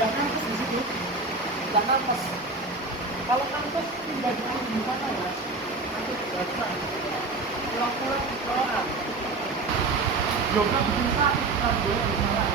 Nggak kampus di situ, nggak kampus. Kalau kampus tinggal di mana ya? Nanti biasa, pulang-pulang di sekolah. Yoga bikin sakit kan, gue di sana.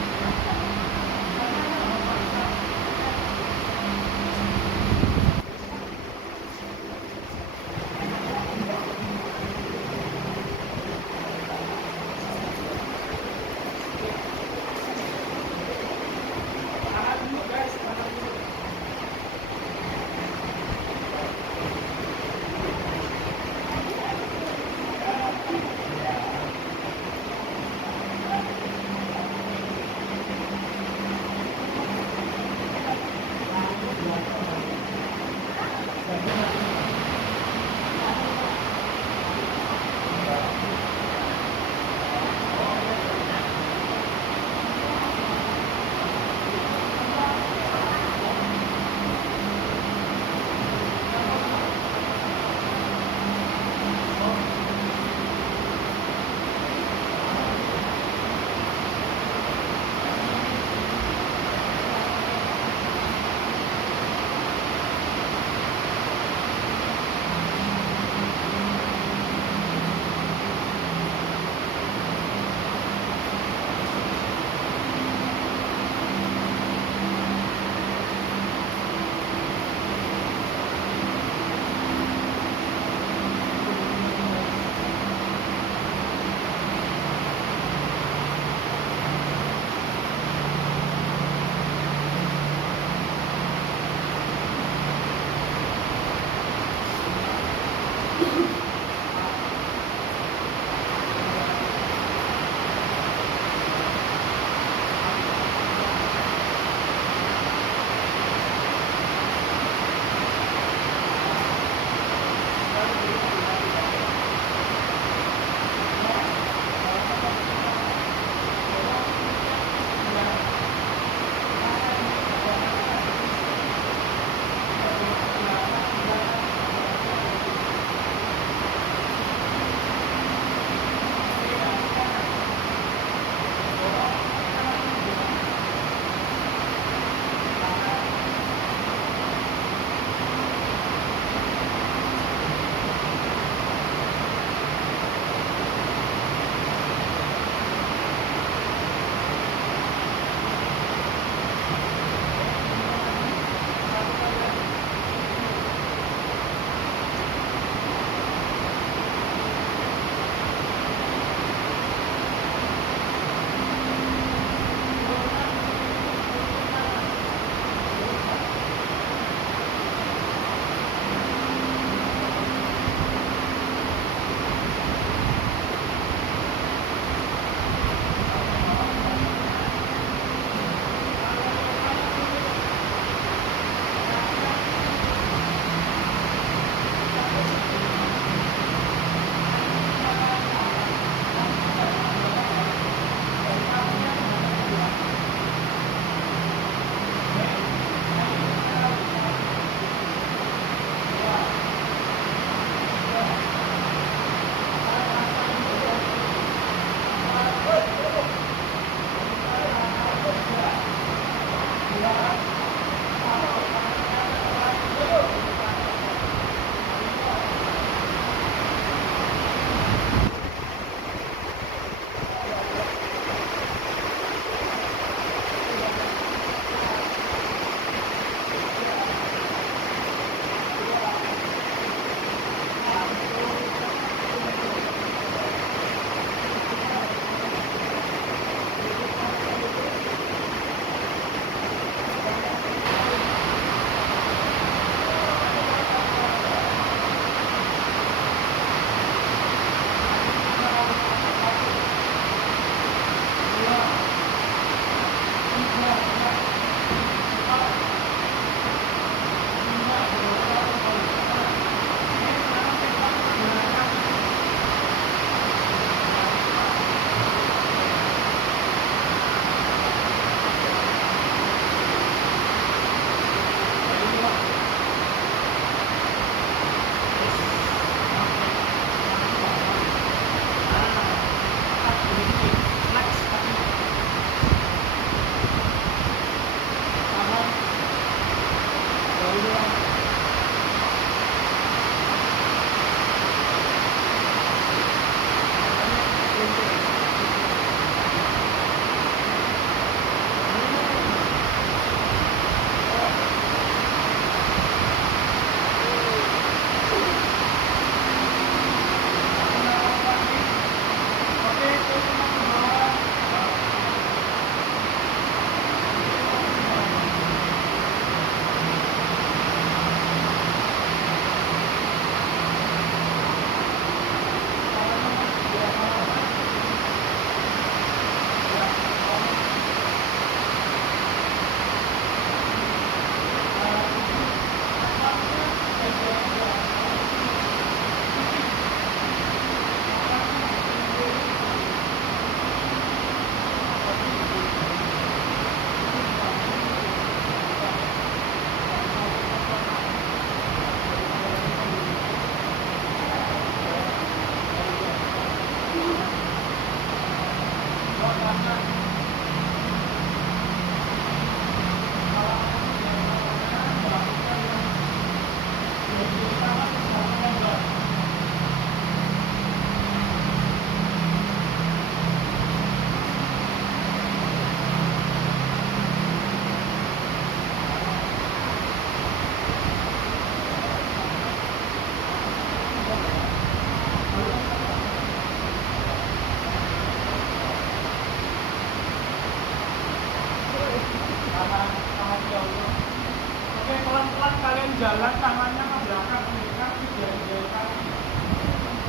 jalan tangannya ke belakang, mendekat 3 kali.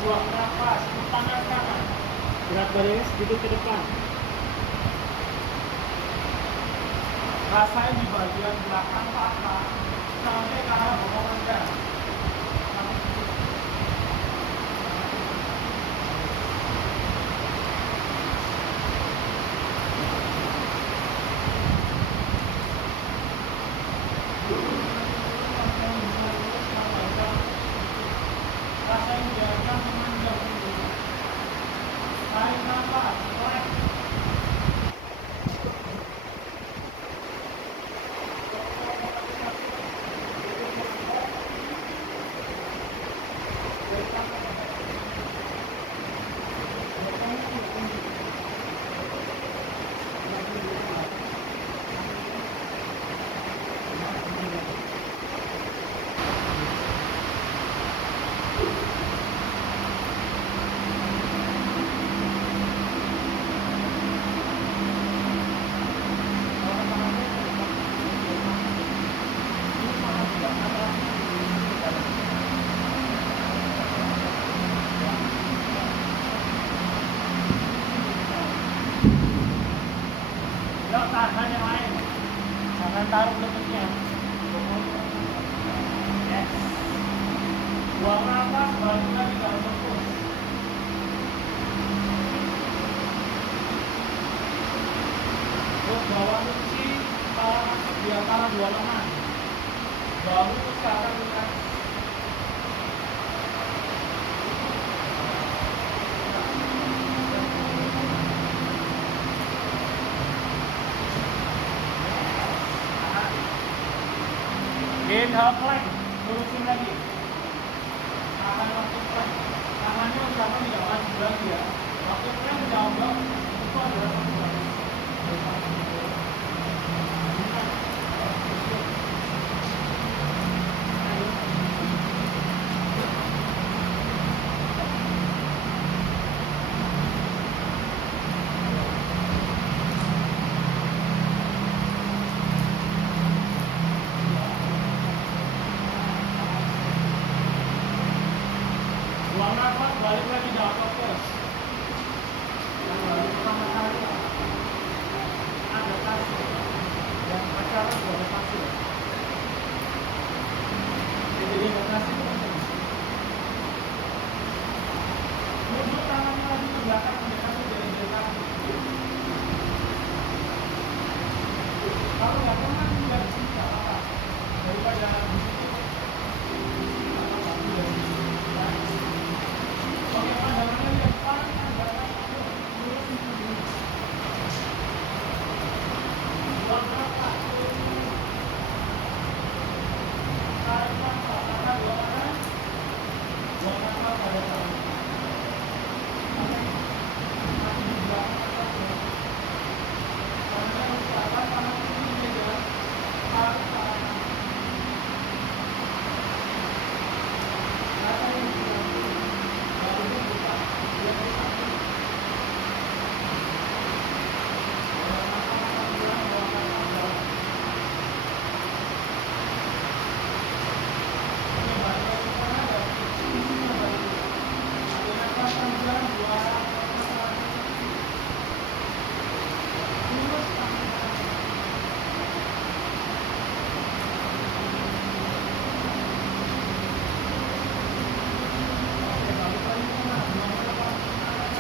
Buang nafas, tangan kanan. Berat badannya sedikit ke depan. Rasain di bagian belakang paha sampai ke arah bokong rendah. Rasain biarkan memanjang dulu. Tarik nafas, relax. Yuk, tahan yang lain. Jangan taruh lututnya. Yes. Buang nafas, balik lagi dalam fokus. Terus bawa kunci, kepala masuk di antara 2 lengan. Bahu ke atas lintas. Inhale plank, lurusin lagi. Tahan waktu plank. Tangannya usahakan tidak maju lagi ya. Waktu plank jauh itu adalah satu baris. Buang nafas, balik lagi dalam fokus. Yang baru pertama kali adaptasi. Yang pacaran juga adaptasi. Jadi adaptasi itu penting. Mundur tangannya lagi ke belakang, mendekati jari-jari kaki. Kalau nggak pernah tinggal di sini nggak apa-apa. Daripada di situ. Oke, pandangannya di depan, pandangan lurus itu dulu. Buang nafas. Tarik nafas, angkat 2 tangan. Buang nafas pada tangan. Kaki di belakang atas ya. Tangan ke atas, tangan kiri meja. Tarik ke atas. Rasain di belakang. Baru buka. Dia buka. Buang nafas pelan, buang nafas dalam. Oke, balik lagi ke sana, dari sisinya balik. Ambil nafas pelan, buang nafas lagi. Lurus kaki kanan. Oke, balik lagi ke sana, buang nafas kanan.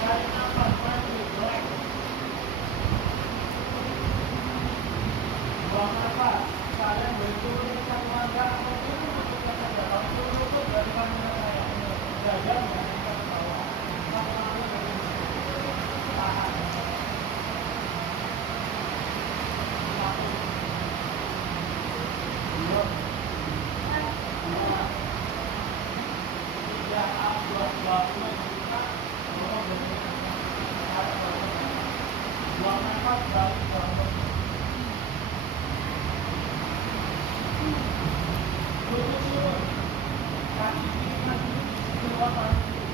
Tarik nafas, maju, relax. Buang nafas. Kalian boleh turun ke satu langkah atau turun ke lutut saja. Kalau turun lutut berarti kamera saya. Dada jangan ke bawah. Satu kali dari sini. Tahan. 1, 2, 3, buat bahunya dibuka. Dorong dari tarik bahunya. Buang nafas, balik dalam fokus. Lutut turun. Kaki kiri maju. Keluar paling kiri.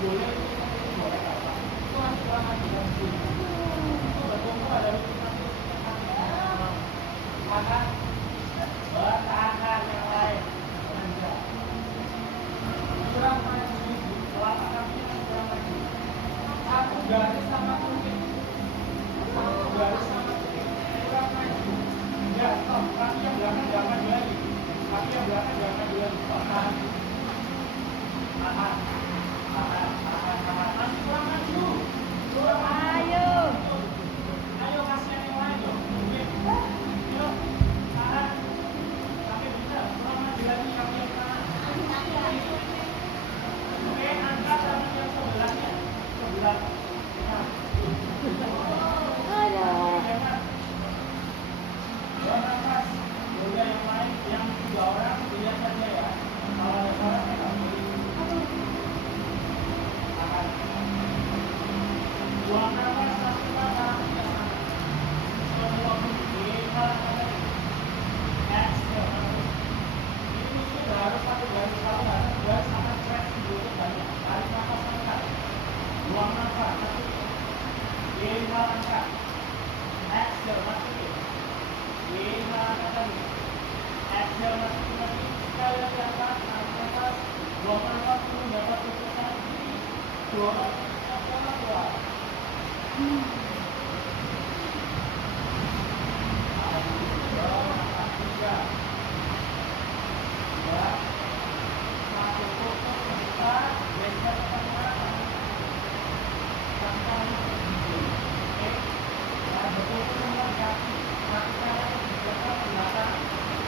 boleh itu boleh apa? Itu aturan aturan sih. Itu berkumpul ada maka bertahan yang lain anja kurang maju selama kami kurang maju satu garis sama kuning satu garis sama kuning kurang maju ya stop kaki yang belakang jangan lagi kaki yang belakang jangan lagi tahan tahan tahan tahan tahan masih kurang maju kurang maju ayo kasih yang lain dong yuk tahan kaki bisa kurang maju lagi kaki yang kanan oke angkat tangan yang sebelahnya sebelah nah hemat dua nafas yoga yang lain yang 2 orang lihat saja ya kalau ada suara saya nggak boleh tahan buang nafas satu nafas semua kita exhale ini sudah harus satu garis kalau nggak satu garis akan stres dulu banyak tarik nafas angkat buang nafas masukin inhale angkat exhale masukin inhale angkat lagi exhale masukin lagi sekali lagi angkat tarik nafas buang nafas turun dapat keputusan dua keluar tiga dua satu fokus kita geser ke tengah sampai oke nah betul-betul dengan kaki kanan di depan belakang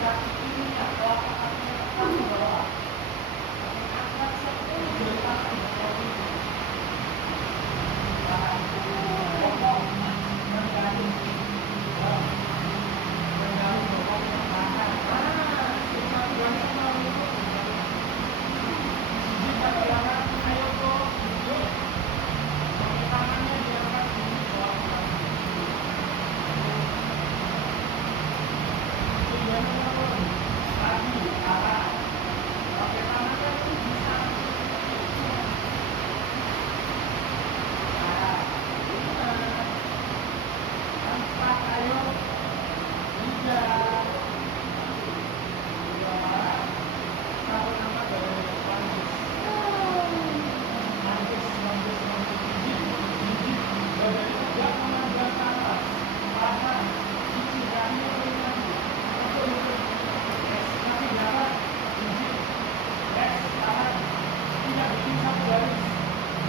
kaki kiri ya telapak kakinya tekan ke bawah angkat satu dari tangan tahan bokong menggali menggali bokongnya tahan cuma bilang sama lu jika bilangan ayo kok yuk pakai tangannya diangkat dulu bawah tujuan menurun lagi arah pakai tangannya itu bisa empat ayo tiga dua satu nafas dari manggis gigit badannya tegak memandang ke atas tahan gigi kakinya turun lagi kaki belakang gigit tahan tidak bikin satu garis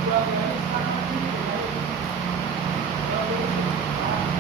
2 garis kanan kiri lalu tahan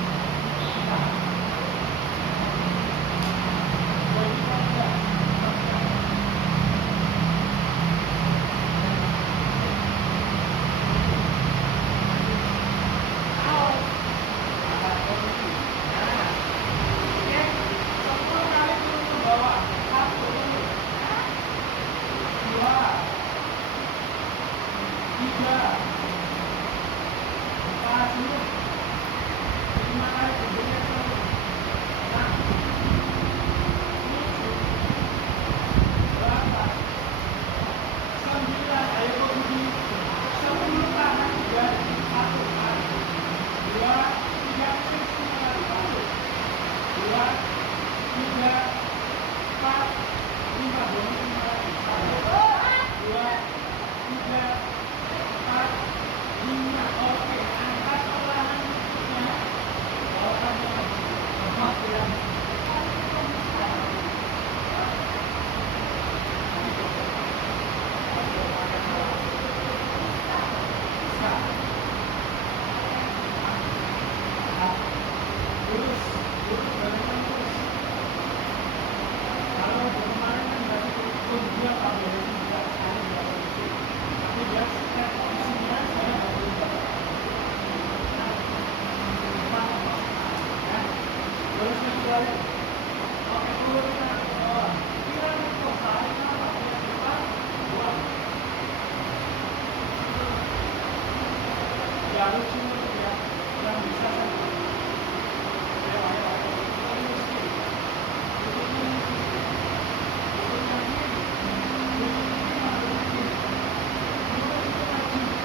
harus cuma yang bisa saja. Ayo, ayo, ayo. Ini mesti. Ini mesti. Ini maju.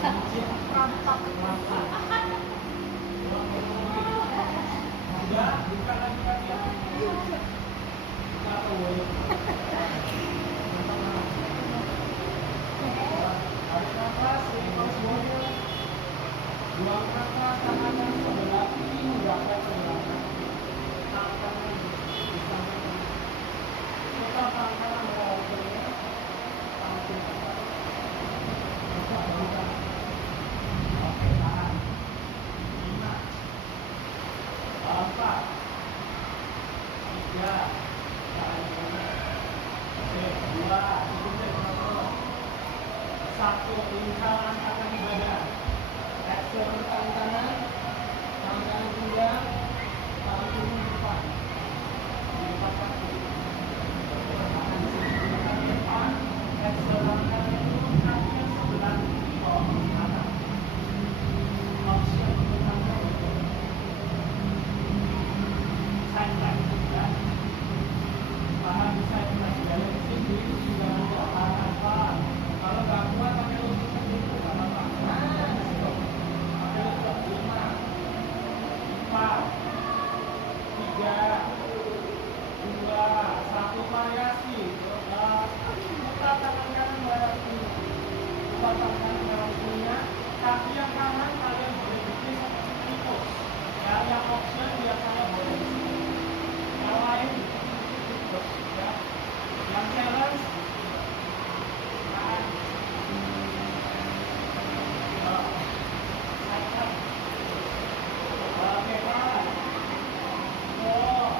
Mantap, mantap. Udah, buka lagi kaki. Buka tuh. Tarik nafas, lepas bawahnya. Buang nafas, tangan sebelah kiri, mudahkan sebelah kanan. Tangan kanan di samping. Kita tangan kanan bawah kirinya. Tangan kiri atas. Buka, buka. Oke, tahan. 5, 4, 3, tahan dulu. Oke, 2, cukup deh teman-teman. 1, lincah angkat kaki badan. Extend tangan kanan pinggang, tangan kiri di depan. Di depan kaki. Tangan sini pinggang di depan. Extend tangan kanan itu kakinya sebelah kiri bawah kanan. Option utama itu side plank ya. Tahan di side plank dari sini juga ada tahan apa. Kalau nggak kuat pakai lutut sendiri nggak apa-apa. Nah, di situ. Pakai lutut 5, 4, 3, 2, 1 variasi. Putar tangan kanan belakang kiri. Putar tangan kanan belakang kirinya. Kaki yang kanan kalian boleh bikin seperti tripod. Ya, yang option biasanya boleh di sini. Yang lain tripod ya. Yang challenge oke, kan? 4,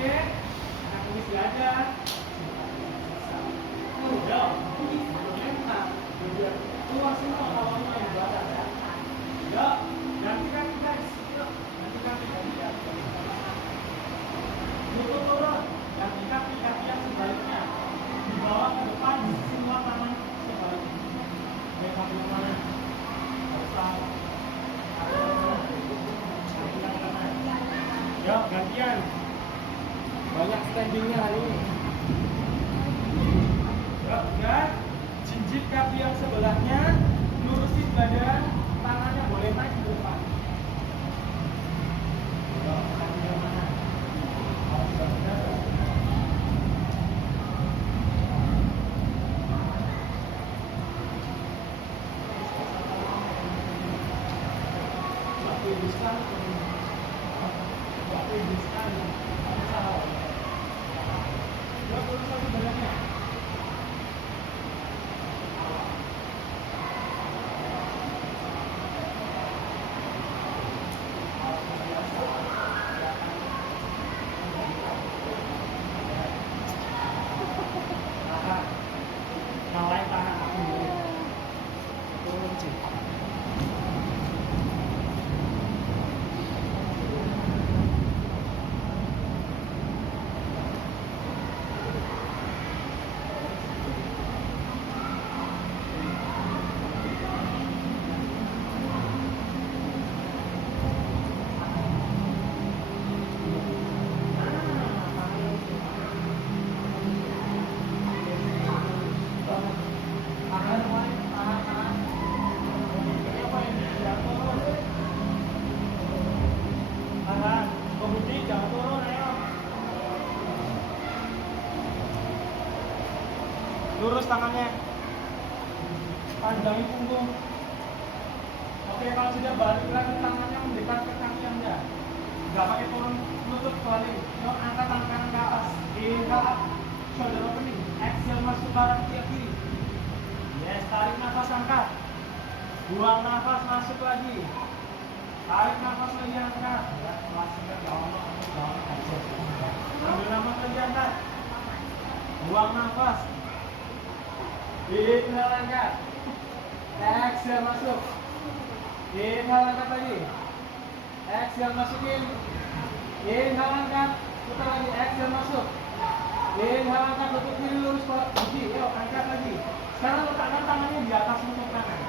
Oke, nah isi aja. Udah, enak. Keluar semua kalau ini yang badan ya. Yuk, ganti kaki guys. Yuk, ganti kaki ya. Lutut turun, ganti kaki yang sebaliknya. Di bawah ke depan, semua tangan sebaliknya. Oke, kaki yang mana? Sama. Yuk, gantian. Banyak standingnya hari ini. Udah, jinjit kaki yang sebelahnya, lurusin badan, tangannya boleh naik ke depan. Kaki yang mana? Lurus tangannya. Panjangin punggung. Oke, kalau sudah balik lagi tangannya mendekat ke kaki Anda. Nggak pakai turun lutut balik. Yuk, angkat tangan kanan ke atas. Inhale up, shoulder opening. Exhale masuk barang kiri. Yes, tarik nafas angkat. Buang nafas masuk lagi. Tarik nafas lagi angkat. Ya, langsung ke bawah aja. Ambil nafas lagi angkat. Buang nafas. Inhale angkat. Exhale masuk. Inhale angkat lagi. Exhale masukin. Inhale angkat. Putar lagi. Exhale masuk. Inhale angkat. Lutut kiri lurus biji. Yuk angkat lagi. Sekarang letakkan tangannya di atas lutut kanan.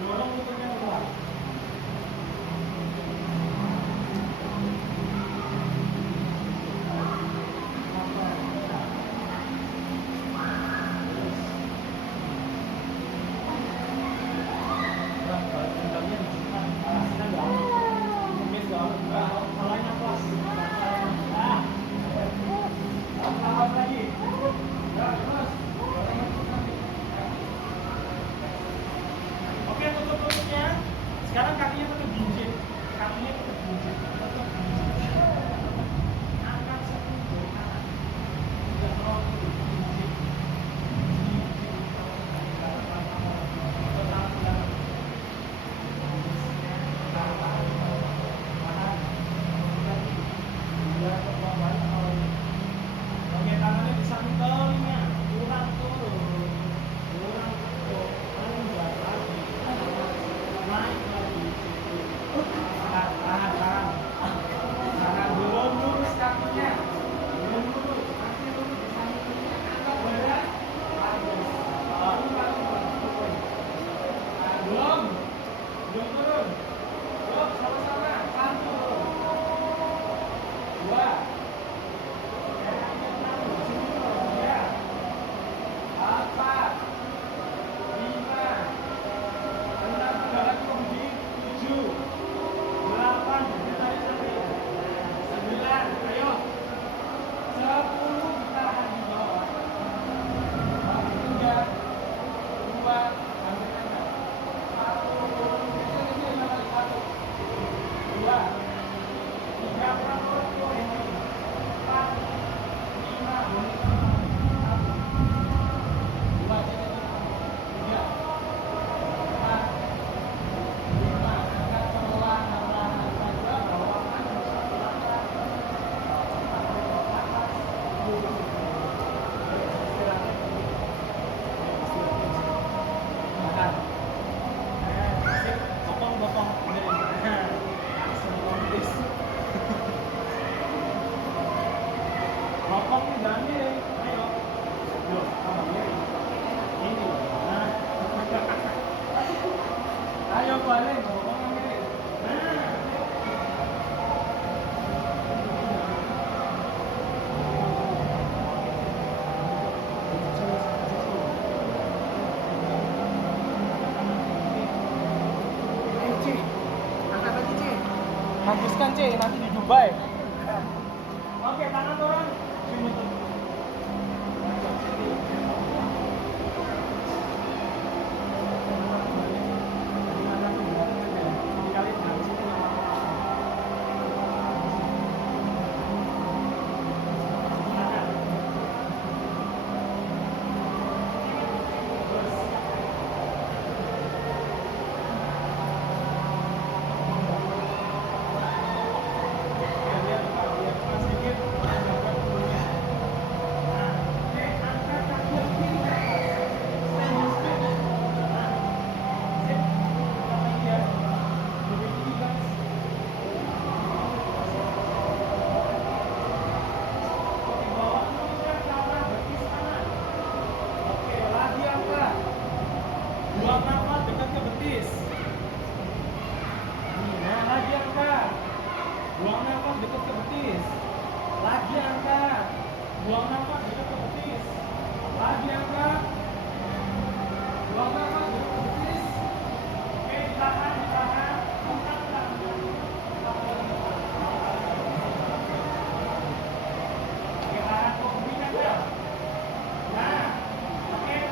Dorong lututnya keluar. Sekarang kakinya tetap jinjit, angkat sepuluh kanan, tidak terlalu jinjit, oke, tangannya di samping telinga, kurang turun, naik lagi. Tahan, belum lurus kakinya, belum lurus, kaki lurus di samping telinga, angkat badan, belum turun, yuk sama-sama, 1, 2, 3, 4, 5, 6, jalan kembali, 7, 8, tarik sampai 9, ayo 10, ditahan di bawah. 3, 2, ambil angkat. 1, kecil-kecil kali. 1, 2, 3, kurang turun, 4, 5, 1, 2, 3, 4, 5, angkat perlahan-lahan saja, bawakan satu langkah atas, tahan. Sip, bokong, benerin. Langsung komplis. Bokong nih jangan miring, ayo. Yuk, sama miring. Ini loh. Nah. Ayo balik, bokongnya miring. Nah. Angkat lagi, C. Hembuskan, C, nanti di Dubai. Oke, tangan turun. Sini tuh. Buang nafas dekat ke betis. Nah, lagi angkat. Buang nafas dekat ke betis. Lagi angkat. Buang nafas dekat ke betis. Lagi angkat. Buang nafas dekat ke betis. Oke, ditahan. Oke, tahan kok, berikan ya. Nah, oke.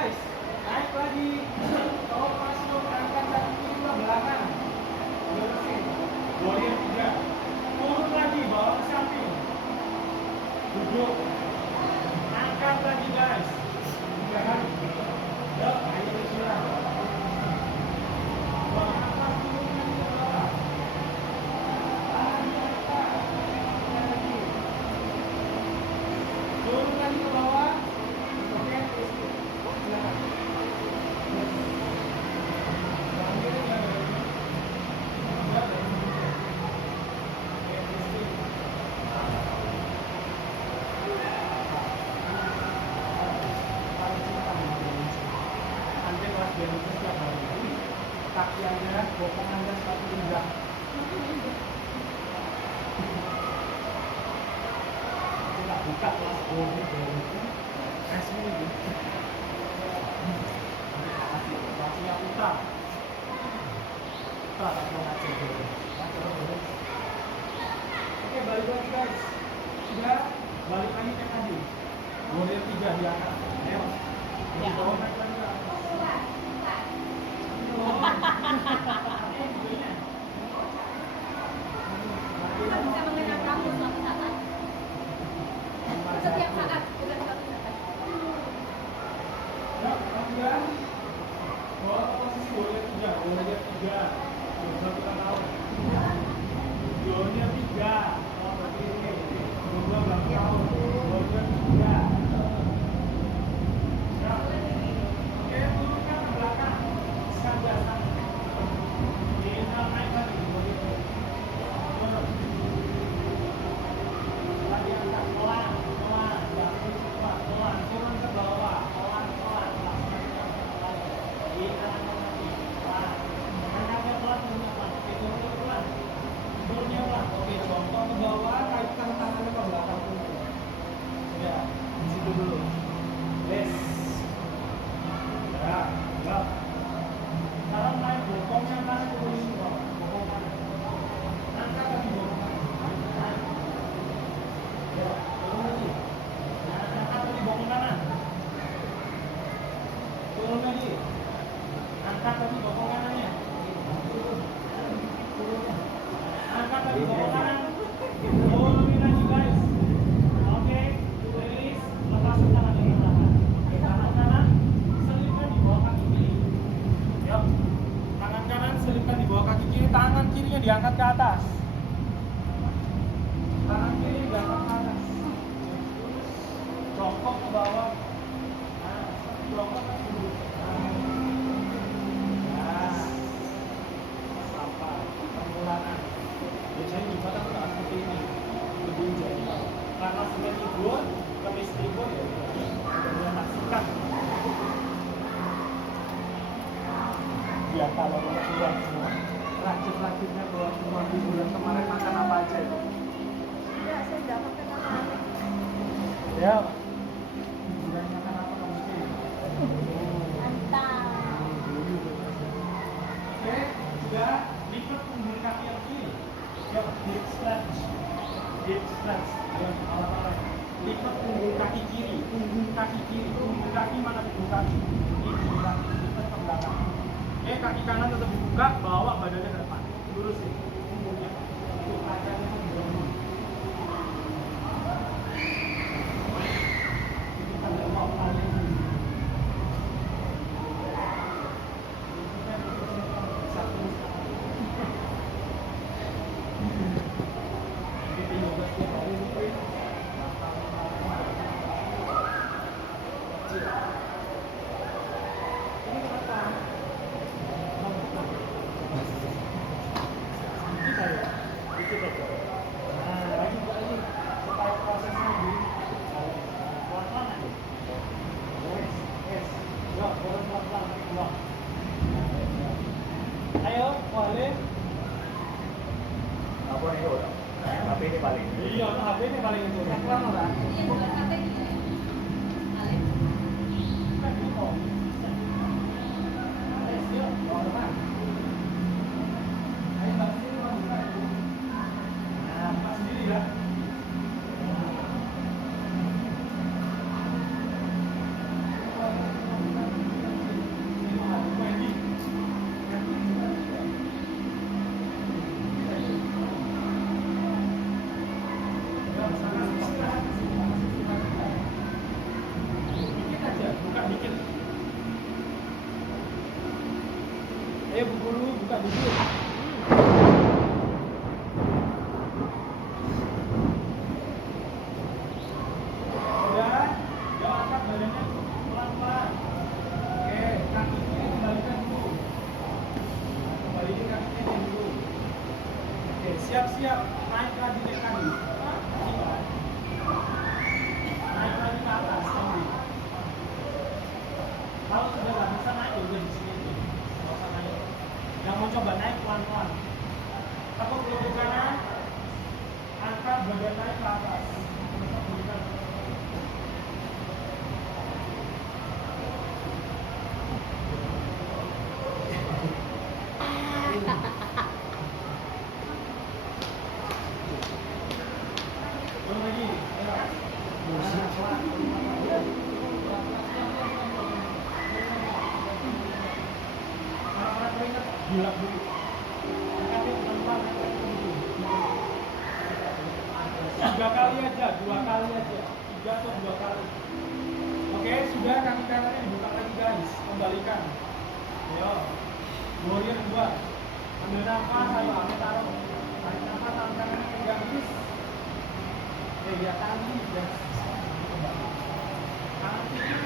guys. Naik lagi. Kalau masuk angkat kaki kiri ke belakang. Beresin. Warrior 3. Turun lagi, bawa ke samping. Duduk. Angkat lagi guys. 3 kali. Yuk, ayo bismillah. Buang nafas, turun lagi ke bawah. Lagi angkat. Lagi. Turun lagi ke bawah. Oke, silakan. Kaki Anda, bokong Anda sepatu indah. Kita buka kelas bodi dari resmi ini. Kasihnya putar. Putar atau ngacir dulu. Oke, balik lagi guys. Sudah, balik lagi ke tadi. Warrior 3 di atas. Ayo. Di bawah naik lagi ke atas. Kita bisa mengenang kamu suatu saat. Setiap saat, bukan suatu saat. Ya, kemudian bawa ke posisi Warrior 3. Warrior 3. Sudah kita tahu. Warrior 3. Oh, berarti ini. Dua belakang tahu. Warrior 3. Ya. Oke, turunkan ke belakang. Sekarang sana. Kita naik lagi. Turun. Lagi angkat. Pelan. Pelan. Jangan cepat. Pelan. Turun ke bawah. Pelan. Pelan. Kita angkat lagi. Pelan. Angkatnya pelan. Turunnya pelan. Oke, turun pelan. Turunnya pelan. Oke, contoh ke bawah. Kaitkan tangannya ke belakang. Sudah. Di situ dulu. Les. Ya. Ya. Sekarang naik bokongnya kanan ke posisi bawah. Bokong kanan. Angkat lagi bokong kanan. Naik. Ya, turun lagi. Nah, angkat lagi bokong kanan. Turun lagi. Angkat lagi bokong kanannya. Turun. Angkat lagi bokong kanan. Turunin lagi guys. Oke, rilis. Lepasin tangannya ke belakang. Oke, tangan kanan selipkan di bawah kaki kiri. Yuk. Tangan kanan selipkan di bawah kaki kiri. Tangan kirinya diangkat ke atas. Tangan kiri diangkat ke atas. Jongkok ke bawah. Nah, jongkok ke dulu. Nah. Sampai pengulangan. Biasanya di badan itu seperti ini. Lebih jadi. Karena sudah tidur, habis tidur ya sudah saksikan. Ya kalau mau keluar semua, rajin-rajinnya keluar semua di bulan kemarin makan apa aja itu? Enggak, saya enggak makan apa-apa. Ya, bulan makan apa kamu sih? Mantap. Oke, sudah lipat punggung kaki yang kiri. Yuk, hip stretch. Hip stretch. Ayo, alat-alat. Lipat punggung kaki kiri. Punggung kaki kiri. Punggung kaki mana punggung kaki? Ini punggung kaki. Lipat ke belakang. Oke, kaki kanan tetap dibuka. Bawa badannya ke depan. Lurusin punggungnya. Itu kacanya itu dibangun. Kita nggak mau kalian ini. Ayo, boleh. Apa nih udah? HP ini paling. Iya, HP ini paling itu. Yang lama kan? Iya, bukan sate gitu ya. Alex. Kan ini kok. Alex, yuk, bawa depan. Ayo, Mbak sendiri mau buka. Nah, Mbak sendiri ya. Oke, Bu Guru buka bibir. Sudah, jangan angkat badannya pelan-pelan. Oke, kaki kiri kembalikan dulu. Kembalikan kakinya dulu. Oke, siap-siap. Naik lagi. Naik lagi ke atas. Kalau sudah nggak bisa naik, udah di sini tuh. Nggak usah naik. Yang mau coba naik pelan-pelan. Tekuk lutut kanan, angkat badan naik ke atas. Belum lagi. Anak-anak keringat gila dulu. Angkatin pelan-pelan. Tiga kali aja, 2 kali aja. 3 atau 2 kali. Oke, sudah kaki kanannya dibuka lagi guys. Kembalikan. Ayo. Warrior 2. Ambil nafas, ayo ambil taruh. Tarik nafas, tangan kanannya pegang bis. Ya tangan ini ya. Tangan kiri.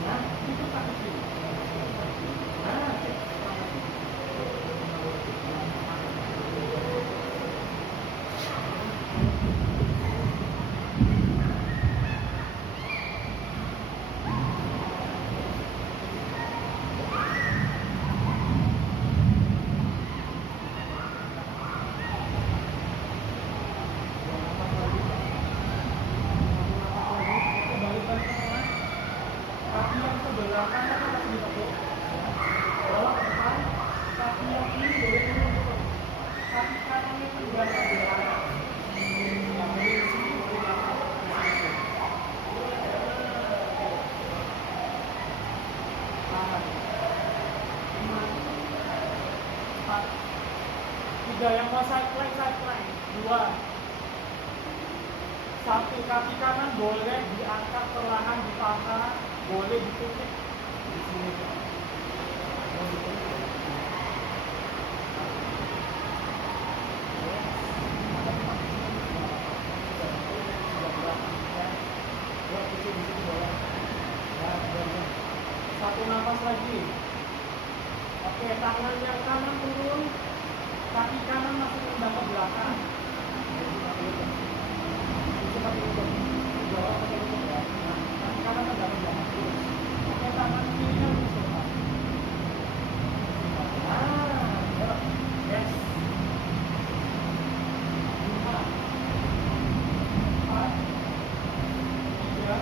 Nah, itu kaki kiri. Nah, cek. Balik-balik ke tengah. Kaki yang sebelah kanan harus ditekuk. Bawa ke depan. Kaki yang kiri boleh turun. Kaki kanannya pegang ke belakang. Yang boleh di sini, boleh di atas. Tahan. 5, 4, 3. Yang mau side plank. 2, 1. Kaki kanan boleh diangkat perlahan di paha, boleh ditutup di sini. Satu nafas lagi. Oke, tangan yang kanan turun, kaki kanan masih menghadap ke belakang. Kaki kanan menghadap ke belakang. Oke, tangan kirinya lurus ke depan. Yes. 5, 4, 3,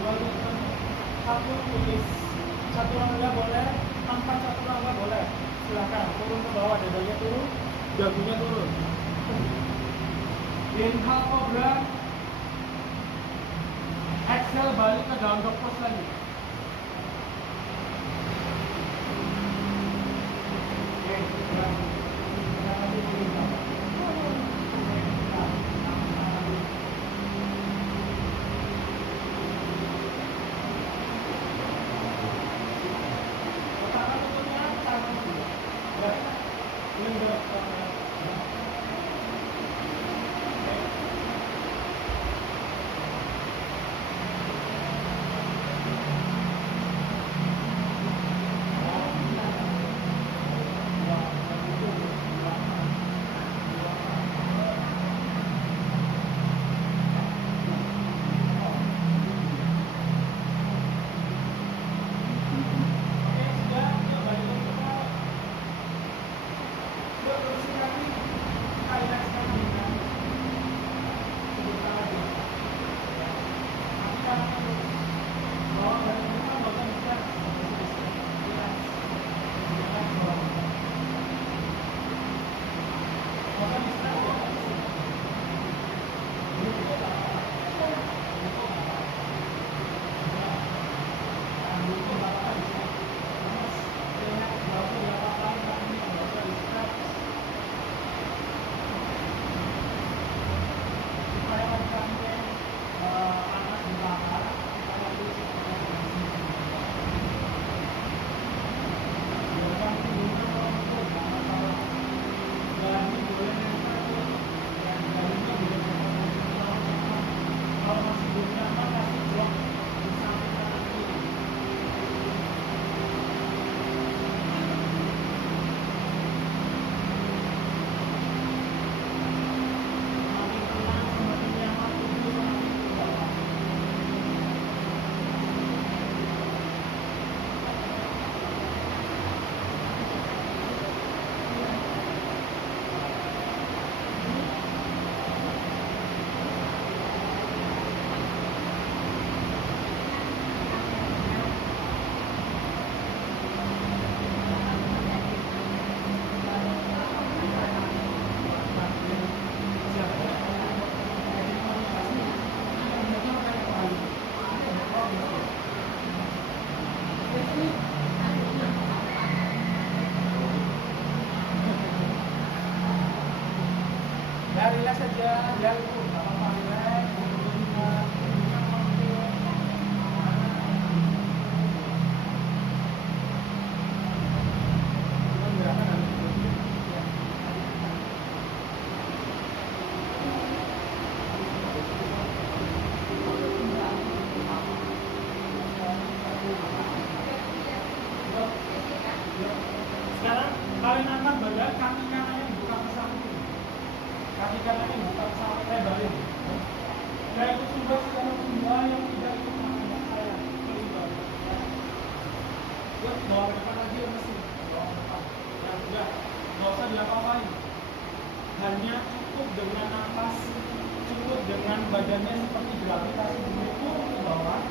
2, 1, tulis. Satu langkah boleh, 4 satu langkah boleh. Silakan turun ke bawah, dadanya turun, dagunya turun. Inhale cobra. Exhale balik ke dalam dog pose lagi. Oke, aja ya itu nggak apa-apa, relax, berhubungan gerakan harus ya. Sekarang kalian angkat badan, kaki kanannya buka ke samping, kaki kanannya buka ke samping, lebarin. Ya itu sudah secara tunda yang tidak ikut mengajak saya keluar. Buat bawa ke depan lagi ya mesin, bawa ke depan. Ya udah, nggak usah diapa-apain. Hanya cukup dengan nafas, cukup dengan badannya seperti gravitasi bumi turun ke bawah.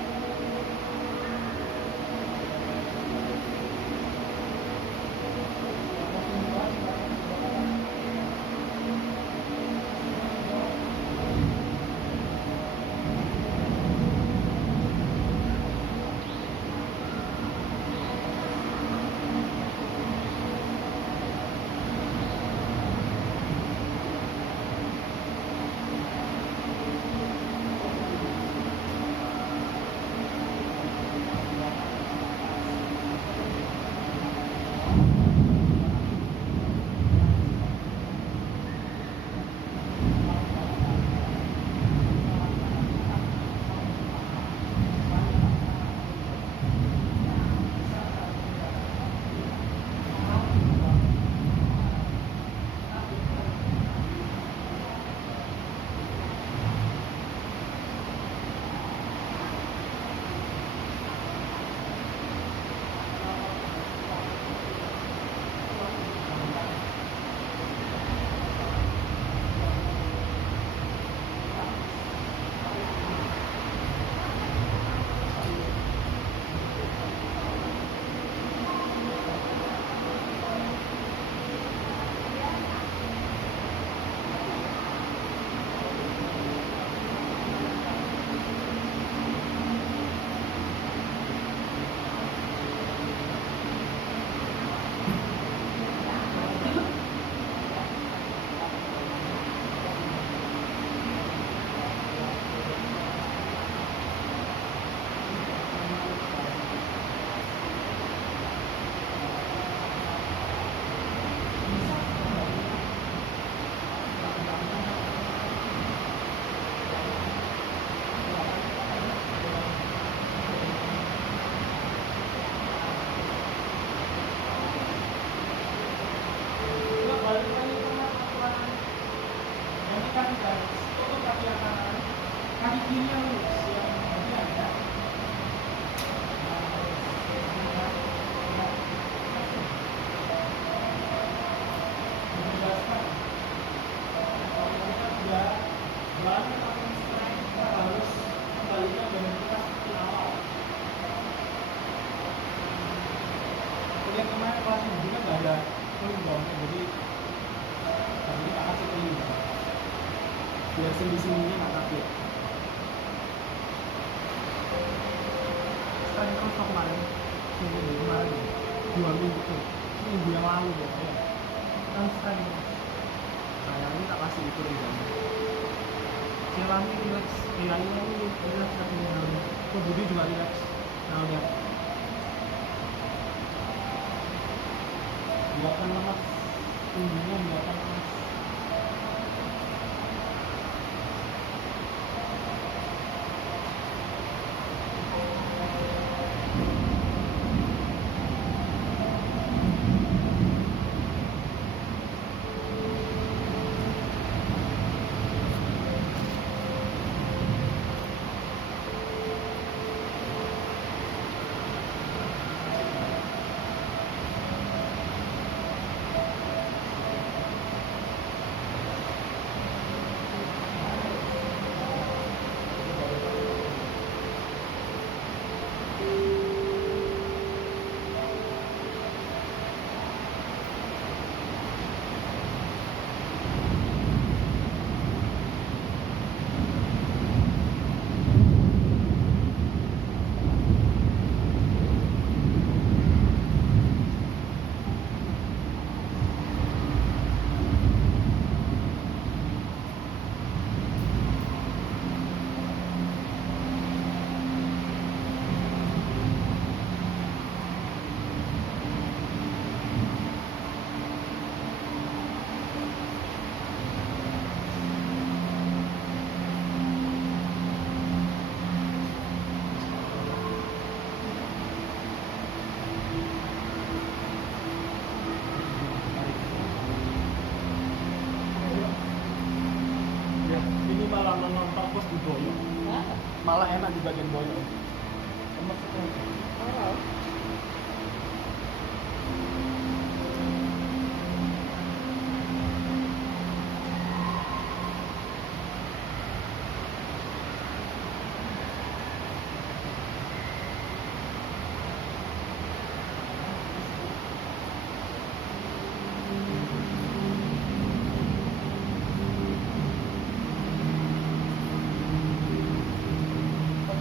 Kaki kirinya lurus, yang bagian ya. Menjelaskan, kalau kita sudah berani makin strength, kita harus kembalikan badan kita seperti awal. Lihat kemarin kelas ini kan nggak ada peluangnya, jadi kita kasih peluang biar sendi-sendinya nggak kaget. Tadi kan kemarin, seminggu kemarin, 2 minggu tuh, seminggu yang lalu pokoknya kan strength. Nah ini tak kasih itu rencana. Silami relax, kayaknya ini relax kakinya, Budi juga relax. Nah udah, buatkan lemas, tingginya buatkan lemas. Malah enak di bagian bawah. Lemes itu. Oh.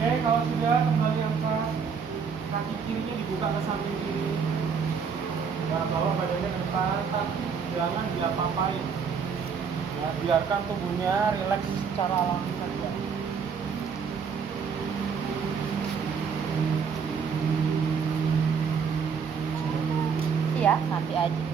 Oke, kalau sudah kembali angkat kaki kirinya dibuka ke samping kiri. Ya, bawa badannya ke depan, tapi jangan diapa-apain. Ya, biarkan tubuhnya rileks secara alami saja. Iya, nanti aja.